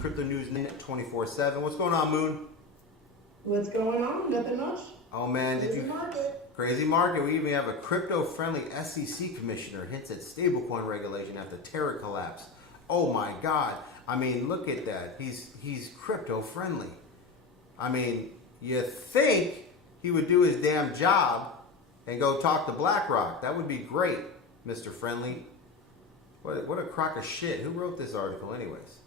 Crypto News 24/7. What's going on, Moon? What's going on? Nothing much. Oh man, did Crazy you market. crazy market? We even have a crypto-friendly SEC commissioner hints at stablecoin regulation after Terra collapse. Oh my God! I mean, look at that. He's crypto-friendly. I mean, you think he would do his damn job and go talk to BlackRock? That would be great, Mr. Friendly. What a crock of shit. Who wrote this article, anyways?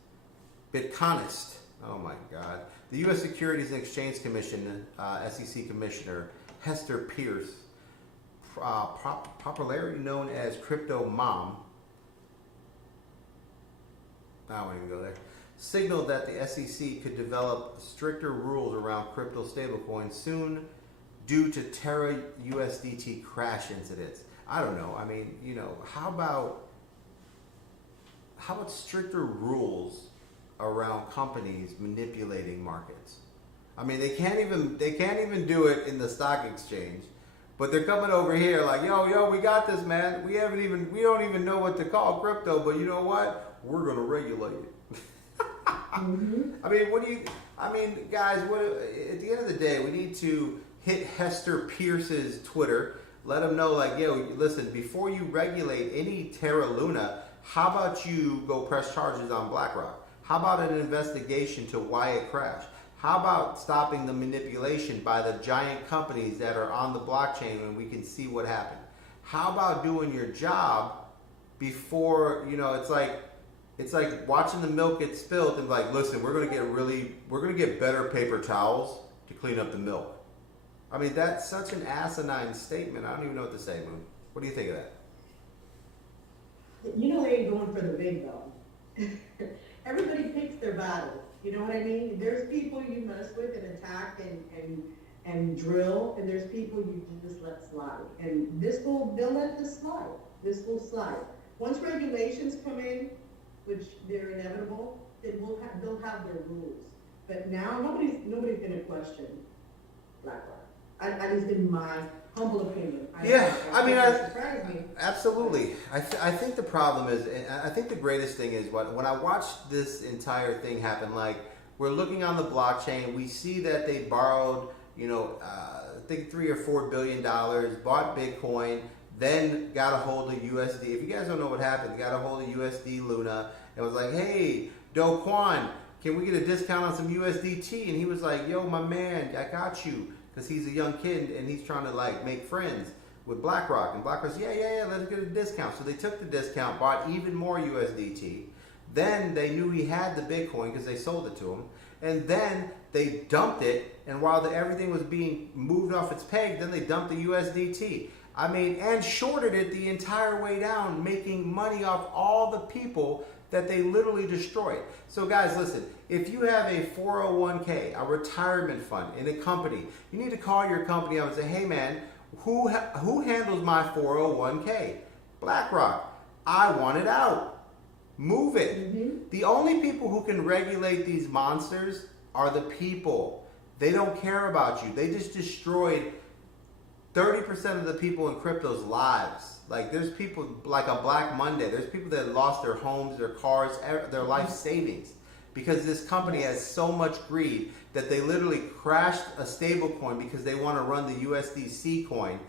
Bitconist. Oh my God. The U.S. Securities and Exchange Commission, SEC Commissioner Hester Pierce, popularly known as Crypto Mom, I won't even go there, signaled that the SEC could develop stricter rules around crypto stablecoins soon due to Terra USDT crash incidents. I don't know. I mean, how about stricter rules around companies manipulating markets? I mean, they can't even do it in the stock exchange, but they're coming over here like, yo, we got this, man. We don't even know what to call crypto, but you know what? We're gonna regulate it. Mm-hmm. I mean, guys, at the end of the day, we need to hit Hester Pierce's Twitter, let him know, like, yo, listen, before you regulate any Terra Luna, how about you go press charges on BlackRock? How about an investigation to why it crashed? How about stopping the manipulation by the giant companies that are on the blockchain and we can see what happened? How about doing your job before, it's like watching the milk get spilled and like, listen, we're gonna get better paper towels to clean up the milk. I mean, that's such an asinine statement. I don't even know what to say, Moon. What do you think of that? You know they ain't going for the big though. Everybody picks their battles. You know what I mean? There's people you mess with and attack and drill, and there's people you just let slide. And they'll let this slide. This will slide. Once regulations come in, which they're inevitable, then they'll have their rules. But now nobody's gonna question BlackRock. At least in my humble opinion. Surprised me. Absolutely. I think the problem is, and I think the greatest thing is when I watched this entire thing happen, like we're looking on the blockchain, we see that they borrowed, I think $3 or $4 billion, bought Bitcoin, then got a hold of USD. If you guys don't know what happened, they got a hold of USD Luna and was like, hey, Do Kwon, can we get a discount on some USDT? And he was like, yo, my man, I got you. Because he's a young kid and he's trying to like make friends with BlackRock. And BlackRock says, yeah, let's get a discount. So they took the discount, bought even more USDT. Then they knew he had the Bitcoin because they sold it to him. And then they dumped it. And while everything was being moved off its peg, then they dumped the USDT. I mean, and shorted it the entire way down, making money off all the people that they literally destroyed. So guys, listen, if you have a 401k, a retirement fund in a company, you need to call your company up and say, hey man, who handles my 401k? BlackRock. I want it out. Move it. Mm-hmm. The only people who can regulate these monsters are the people. They don't care about you. They just destroyed 30% of the people in crypto's lives. Like there's people like a Black Monday. There's people that lost their homes, their cars, their life savings because this company has so much greed that they literally crashed a stable coin because they want to run the USDC coin.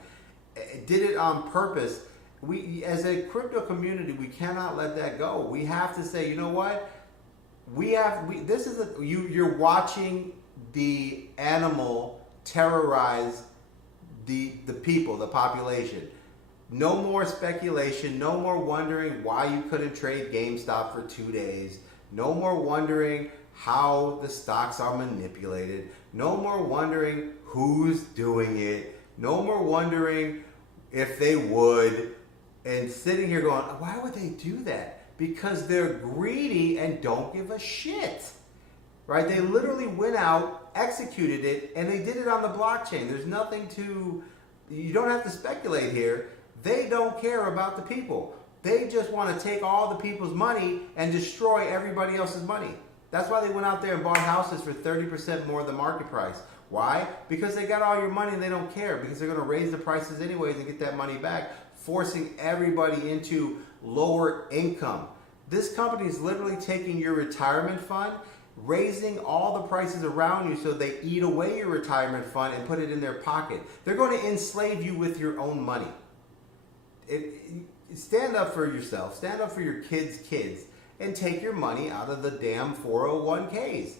Did it on purpose. We, as a crypto community, we cannot let that go. We have to say, you know what? You're watching the animal terrorize the people, the population. No more speculation. No more wondering why you couldn't trade GameStop for 2 days. No more wondering how the stocks are manipulated. No more wondering who's doing it. No more wondering if they would. And sitting here going, why would they do that? Because they're greedy and don't give a shit. Right? They literally went out, executed it, and they did it on the blockchain. There's nothing you don't have to speculate here. They don't care about the people. They just want to take all the people's money and destroy everybody else's money. That's why they went out there and bought houses for 30% more than market price. Why? Because they got all your money and they don't care because they're going to raise the prices anyways and get that money back, forcing everybody into lower income. This company is literally taking your retirement fund, raising all the prices around you so they eat away your retirement fund and put it in their pocket. They're going to enslave you with your own money. Stand up for yourself, stand up for your kids, and take your money out of the damn 401ks.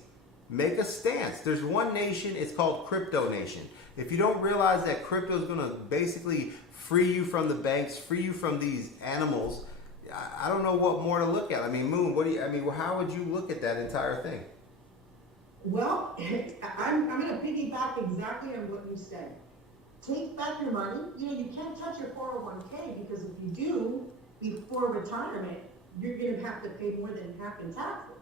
Make a stance. There's one nation, it's called Crypto Nation. If you don't realize that crypto is going to basically free you from the banks, free you from these animals, I don't know what more to look at. I mean, Moon, how would you look at that entire thing? Well, I'm going to piggyback exactly on what you said. Take back your money. You can't touch your 401k, because if you do, before retirement, you're going to have to pay more than half in taxes.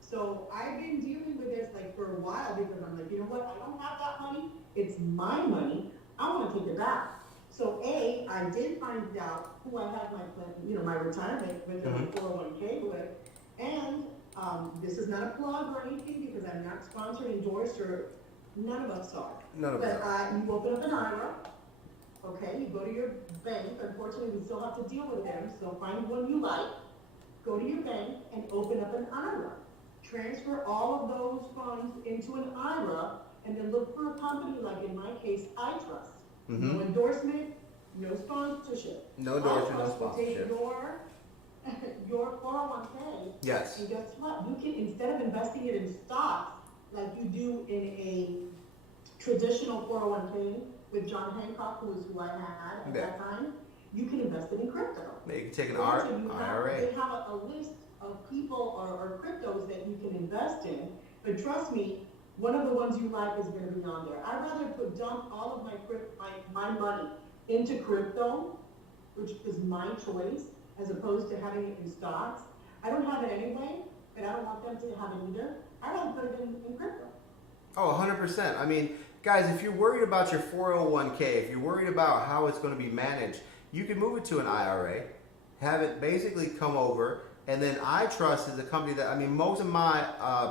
So I've been dealing with this for a while, because I'm like, you know what? I don't have that money. It's my money. I want to take it back. So I did find out who I had my retirement with the 401k with, and this is not a plug or anything, because I'm not sponsored, endorsed, or none of us are. None of us are. But you open up an IRA, okay? You go to your bank. Unfortunately, we still have to deal with them, so find one you like. Go to your bank and open up an IRA. Transfer all of those funds into an IRA, and then look for a company, like in my case, iTrust. No endorsement, no sponsorship. No endorsement, no iTrust will take sponsorship. your 401k. Yes. And guess what? You can, instead of investing it in stocks like you do in a traditional 401k with John Hancock, who I had at that time, you can invest it in crypto. Yeah, you can take an IRA. They have a list of people or cryptos that you can invest in, but trust me, one of the ones you like is going to be on there. I'd rather dump all of my money into crypto, which is my choice, as opposed to having it in stocks. I don't have it anyway, but I don't want them to have it either. I'd rather put it in crypto. Oh, 100%. I mean, guys, if you're worried about your 401k, if you're worried about how it's going to be managed, you can move it to an IRA, have it basically come over, and then iTrust is a company that, most of my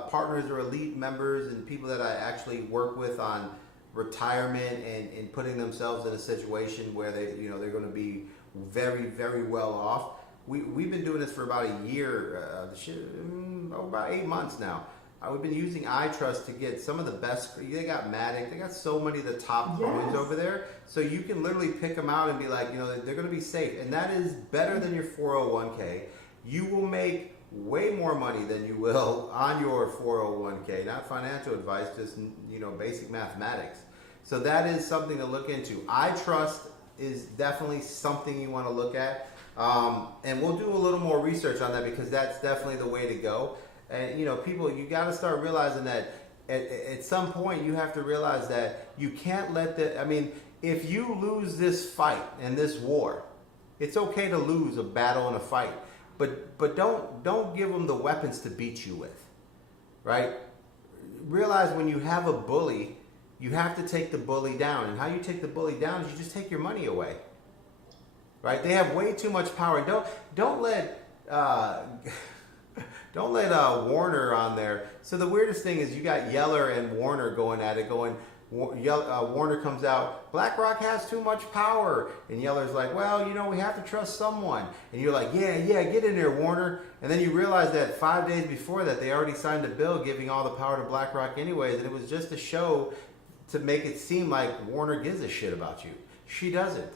partners are elite members and people that I actually work with on retirement and putting themselves in a situation where they're going to be very, very well off. We've been doing this for about a year, about 8 months now. We've been using iTrust to get some of the best. They got Matic. They got so many of the top coins over there. So you can literally pick them out and be like, they're going to be safe. And that is better than your 401k. You will make way more money than you will on your 401k. Not financial advice, just basic mathematics. So that is something to look into. iTrust is definitely something you want to look at. And we'll do a little more research on that, because that's definitely the way to go. And people, you got to start realizing that at some point you have to realize that you can't let if you lose this fight and this war, it's okay to lose a battle and a fight, but don't give them the weapons to beat you with, right? Realize when you have a bully, you have to take the bully down, and how you take the bully down is you just take your money away, right? They have way too much power. Don't let Don't let Warner on there. So the weirdest thing is you got Yeller and Warner going at it, Warner comes out, BlackRock has too much power. And Yeller's like, well, we have to trust someone. And you're like, yeah, get in there, Warner. And then you realize that 5 days before that, they already signed a bill giving all the power to BlackRock anyways. And it was just a show to make it seem like Warner gives a shit about you. She doesn't.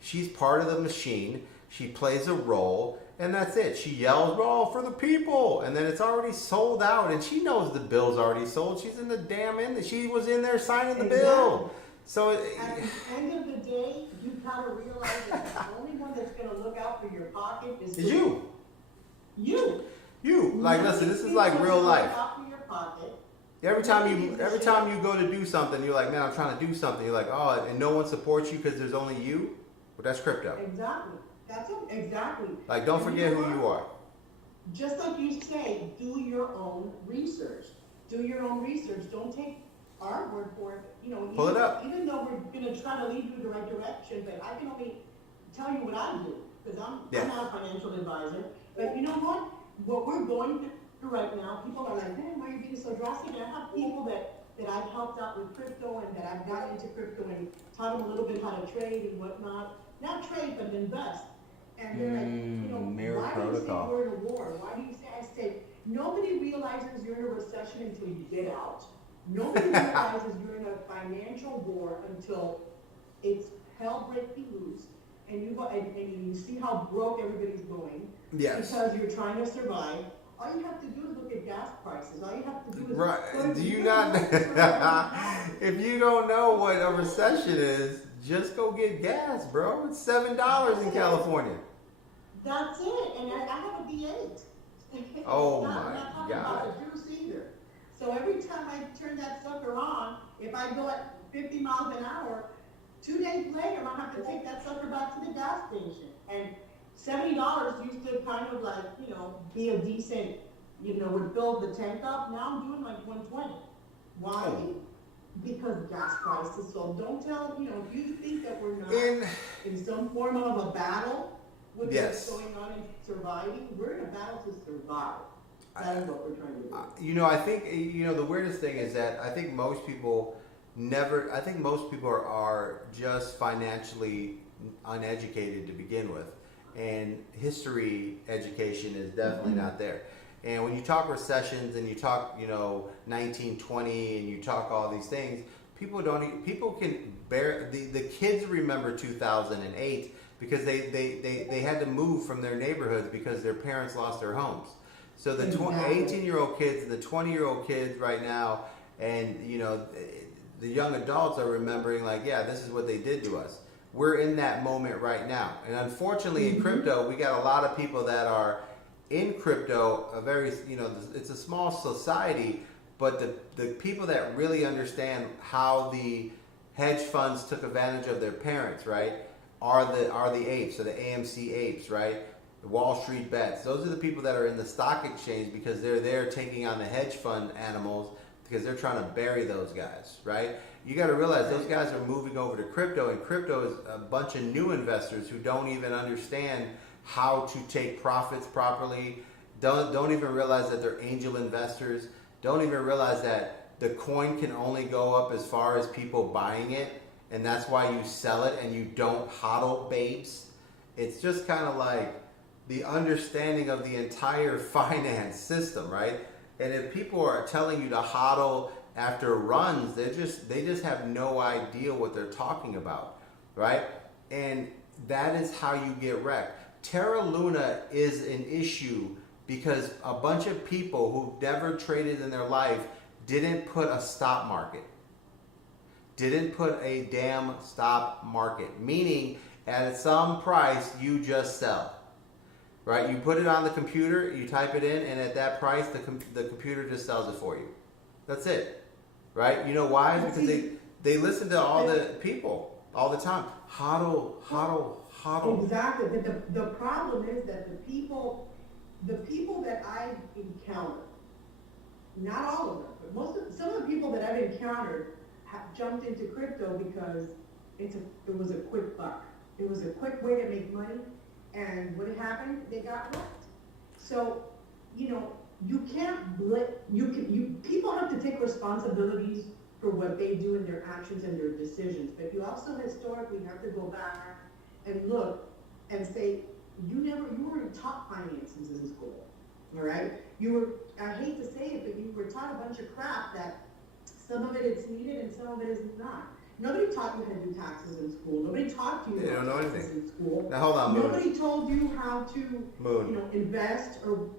She's part of the machine. She plays a role. And that's it. She yells, "Roll for the people," and then it's already sold out, and she knows the bill's already sold. She's in the damn end. She was in there signing the bill. So at the end of the day, you kind of realize that the only one that's going to look out for your pocket is you. You. Like, listen, this is like real life. Out for your pocket. Every time you go to do something, you're like, man, I'm trying to do something. You're like, oh, and no one supports you because there's only you. Well, that's crypto. Exactly. That's it. Exactly. Like, don't forget who you are. Just like you say, do your own research. Don't take our word for it. Pull it up. Even though we're going to try to lead you in the right direction, but I can only tell you what I do, because I'm not a financial advisor. But you know what? What we're going through right now, people are like, man, why are you being so drastic? And I have people that I've helped out with crypto, and that I've gotten into crypto and taught them a little bit how to trade and whatnot. Not trade, but invest. And they're like, you know, Mirror why do you say protocol. we're in a war? Why do you say, I said, nobody realizes you're in a recession until you get out. Nobody realizes you're in a financial war until it's hell breaking loose and you go and you see how broke everybody's going Yes. because you're trying to survive. All you have to do is look at gas prices. All you have to do is Right. Do you not? If you don't know what a recession is, just go get gas, bro. It's $7 in California. That's it. And I have a V8. Oh I'm my not talking God. about the juice either. So every time I turn that sucker on, if I go at 50 miles an hour, 2 days later, I have to take that sucker back to the gas station. And $70 used to kind of like, you know, be a decent, you know, would fill the tank up. Now I'm doing like 120. Why? Oh. Because gas prices. So don't tell, you know, if you think that we're not In in some form of a battle with Yes. what's going on in surviving, we're in a battle to survive. That is what we're trying to do. you know, I think the weirdest thing is that I think most people are just financially uneducated to begin with, and history education is definitely not there. And when you talk recessions and you talk 1920 and you talk all these things, people can bear the kids remember 2008 because they had to move from their neighborhoods because their parents lost their homes. So the 18-year-old kids and the 20-year-old kids right now, and the young adults are remembering like, yeah, this is what they did to us. We're in that moment right now, and unfortunately in crypto, we got a lot of people that are in crypto. It's a small society, but the people that really understand how the hedge funds took advantage of their parents, right, are the apes, or the AMC apes, right? The Wall Street bets. Those are the people that are in the stock exchange because they're there taking on the hedge fund animals because they're trying to bury those guys, right? You got to realize those guys are moving over to crypto, and crypto is a bunch of new investors who don't even understand how to take profits properly. Don't even realize that they're angel investors. Don't even realize that the coin can only go up as far as people buying it, and that's why you sell it and you don't hodl babes. It's just kind of like the understanding of the entire finance system, right? And if people are telling you to hodl after runs, they just have no idea what they're talking about, right? And that is how you get wrecked. Terra Luna is an issue because a bunch of people who never traded in their life didn't put a stop market. Didn't put a damn stop market. Meaning, at some price, you just sell. Right? You put it on the computer, you type it in, and at that price, the computer just sells it for you. That's it. Right? You know why? Because they listen to all the people all the time. Hodl, hodl, hodl. Exactly. But the problem is that the people that I've encountered, not all of them, but some of the people that I've encountered have jumped into crypto because it was a quick buck. It was a quick way to make money. And what happened? They got wrecked. So, you can't people have to take responsibilities for what they do in their actions and their decisions. But you also historically have to go back and look and say, you weren't taught finances in school. All right? I hate to say it, but you were taught a bunch of crap that some of it is needed and some of it is not. Nobody taught you how to do taxes in school. Nobody taught you They don't know taxes anything. in school. Now hold on, Moon. Nobody told you how to, Moon. invest or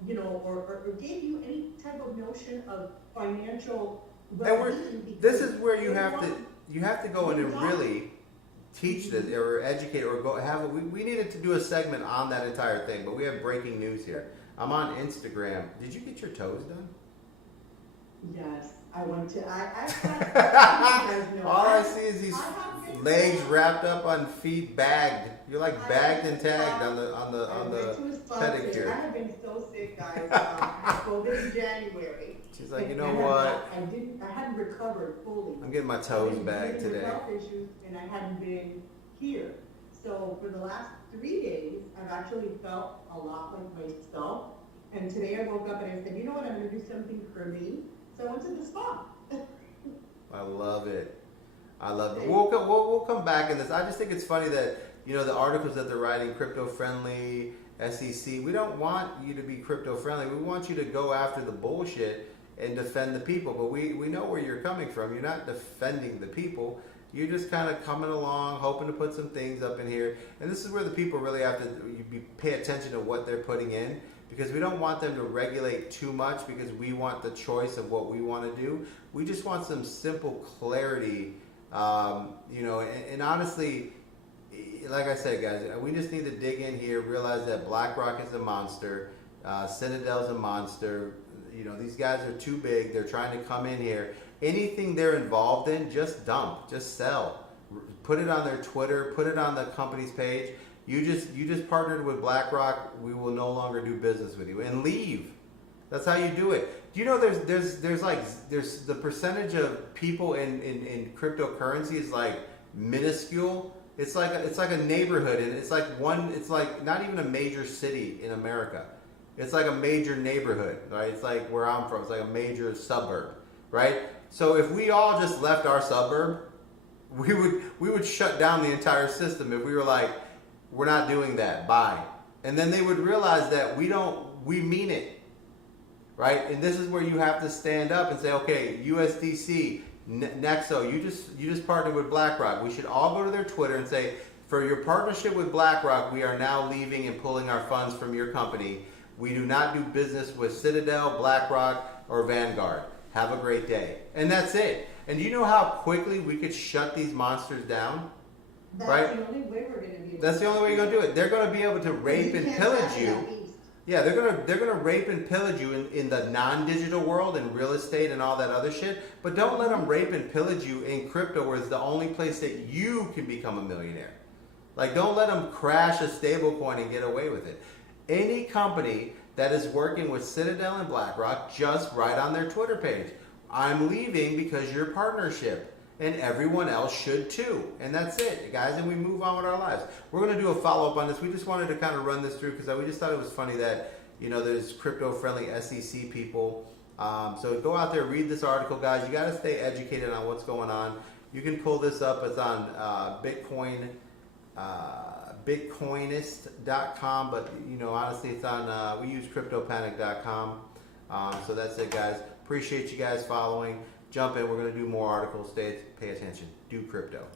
gave you any type of notion of financial And well-being. this is where you have to go in and really teach this or educate or go have we needed to do a segment on that entire thing, but we have breaking news here. I'm on Instagram. Did you get your toes done? Yes, I went to. All I see is these legs wrapped up on feet, bagged. You're like bagged and tagged on the pedicure. I have been so sick, guys. I had COVID in January. She's like, you And know I what? hadn't recovered fully. I'm getting my toes bagged With today. health issues, and I hadn't been here. So for the last 3 days, I've actually felt a lot like myself. And today I woke up and I said, you know what? I'm going to do something for me. So I went to the spa. I love it. I love it. We'll come back in this. I just think it's funny that the articles that they're writing, crypto friendly, SEC. We don't want you to be crypto friendly. We want you to go after the bullshit and defend the people. But we know where you're coming from. You're not defending the people. You're just kind of coming along, hoping to put some things up in here. And this is where the people really have to pay attention to what they're putting in, because we don't want them to regulate too much, because we want the choice of what we want to do. We just want some simple clarity, and honestly, like I said, guys, we just need to dig in here, realize that BlackRock is a monster, Citadel's a monster. These guys are too big. They're trying to come in here. Anything they're involved in, just dump, just sell. Put it on their Twitter, put it on the company's page. You just partnered with BlackRock. We will no longer do business with you, and leave. That's how you do it. Do you know there's the percentage of people in cryptocurrency is like minuscule. It's like a neighborhood, and it's like not even a major city in America. It's like a major neighborhood, right? It's like where I'm from. It's like a major suburb, right? So if we all just left our suburb, we would shut down the entire system. If we were like, we're not doing that, bye. And then they would realize that we mean it, right? And this is where you have to stand up and say, okay, USDC, Nexo, you just partnered with BlackRock. We should all go to their Twitter and say, for your partnership with BlackRock, we are now leaving and pulling our funds from your company. We do not do business with Citadel, BlackRock, or Vanguard. Have a great day. And that's it. And do you know how quickly we could shut these monsters down? That's right? the only way we're going to be able That's the only way you're going to do it. They're going to be able to rape and pillage you. Yeah, they're gonna rape and pillage you in the non-digital world, in real estate and all that other shit. But don't let them rape and pillage you in crypto, where it's the only place that you can become a millionaire. Like, don't let them crash a stable coin and get away with it. Any company that is working with Citadel and BlackRock, just write on their Twitter page, I'm leaving because your partnership. And everyone else should too. And that's it, guys. And we move on with our lives. We're going to do a follow-up on this. We just wanted to kind of run this through because we just thought it was funny that, there's crypto-friendly SEC people. So go out there, read this article, guys. You got to stay educated on what's going on. You can pull this up. It's on Bitcoinist.com. But, honestly, it's on, we use CryptoPanic.com. So that's it, guys. Appreciate you guys following. Jump in. We're going to do more articles. Pay attention. Do crypto.